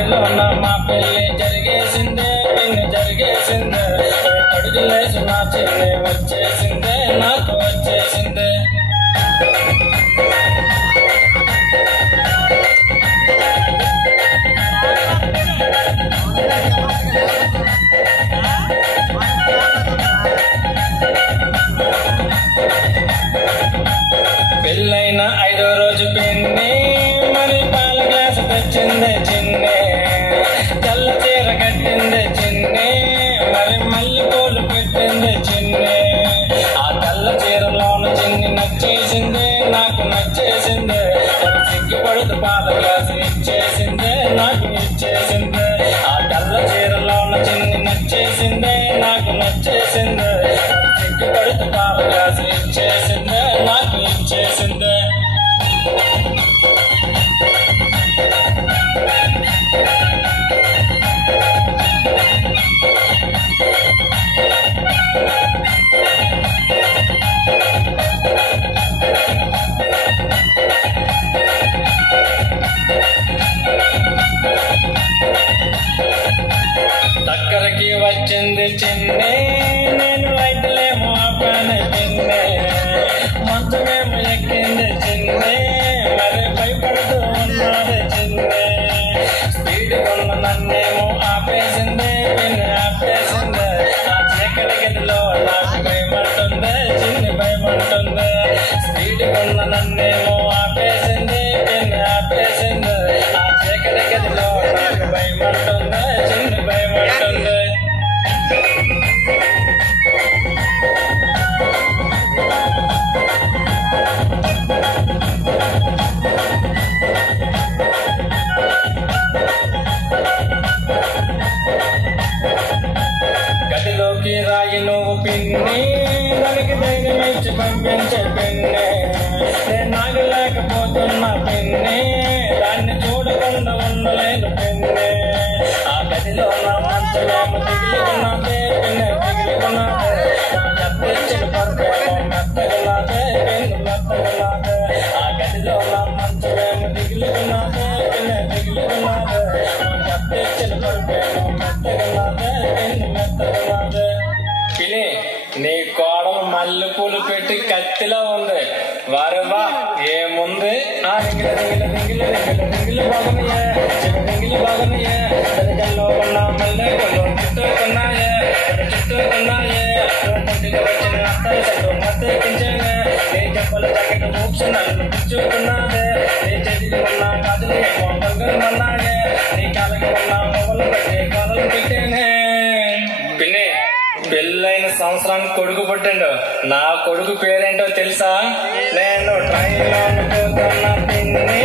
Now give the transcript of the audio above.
గదిలో మా పెళ్లి జరిగేసిందే నిన్ను జరిగేసిందే అడుగులేసి నా చెల్లి వచ్చేసిందే నాకు వచ్చేసిందే పెళ్ళైన 5వ రోజు పిన్ని మరి పాల గ్లాసు తెచ్చిందే చిన్నే తెల్ల చీర కట్టిందే చిన్నే మరి మల్లె పూలు పెట్టిందే చిన్నే ఆ తెల్ల చీరలోన చిన్ని నచ్చేసిందే నాకు నచ్చేసిందే మరి సిగ్గుపడుతూ పాల గ్లాసు ఇచ్చేసిందే నాకు ఇచ్చేసిందే ఆ తెల్ల చీరలోన చిన్ని నచ్చేసిందే నాకు నచ్చేసిందే మరి సిగ్గుపడుతూ పాల గ్లాసు ఇచ్చేసిందే నాకు ఇచ్చేసిందే దగ్గరికి వచ్చింది చిన్నే నేను లైట్లేమో ఆపాను చిన్నే మంచమేమో ఎక్కింది చిన్నే మరి భయపడుతూ ఉన్నది చిన్నే స్పీడ్ కొన్న నన్నేమో ఆపేసిందే పిన్ని ఆపేసిందే ఆ చీకటి గదిలో నాకు భయమంటుందే చిన్ని భయమంటుందే స్పీడ్ కొన్న నన్నేమో ఆపేసిందే పిన్ని ఆపేసిందే ఆ చీకటి గదిలో నాకు భయమంటుందే చిన్ని భయమంటుందే గదిలోకి రాయి నువ్వు పిన్ని దానికి ధైర్యం ఇచ్చి పంపించే పిన్ని నేను నాగలేకపోతున్నా పిన్ని దాన్ని చూడకుండా ఉండలేదు పిన్ని ఆ గదిలో నా మంచమేమో దిగులుకున్నదే పిన్ని దిగులుకున్నదే నా మెత్తిచ్చిన పరుపేమో మెత్తగున్నదే పిన్ని మెత్తగున్నదే ఆ గదిలో నా మంచమేమో దిగులుకున్నదే పిన్ని దిగులుకున్నదే నా మెత్తిచ్చిన పరుపేమో మెత్తగున్నదే పిన్ని మెత్తగున్నదే పిన్ని నీ కోడలు మల్లెపూలు పెట్టి కత్తిలో ఉంది వారవ్వా ఏముంది ఆ రింగిల రింగిల రింగిల రింగిల రింగిలు బాగున్నాయే చిన్న రింగిలు బాగున్నాయే గదిలో ఉన్న మల్లెపూలు చుట్టుకున్నాయే చుట్టుకున్నాయే ఇంటికి వచ్చిన అత్తలు చెట్టు మత్తెక్కించానే నీ చెప్పలు తగ్గట్టు మూక్సు నన్ను పుచ్చుకున్నాదే నీ చేతికి ఉన్న కథలు ఏమో పలుకుమన్నాయే నీ కాలకి ఉన్న మొగలు పెట్టి కథలు పెట్టేనే పిన్ని పెళ్ళైన సంవత్సరానికి కొడుకు పుట్టిండు నా కొడుకు పేరేంటో తెలుసా నేను ట్రైన్లో పోతున్నా పిన్ని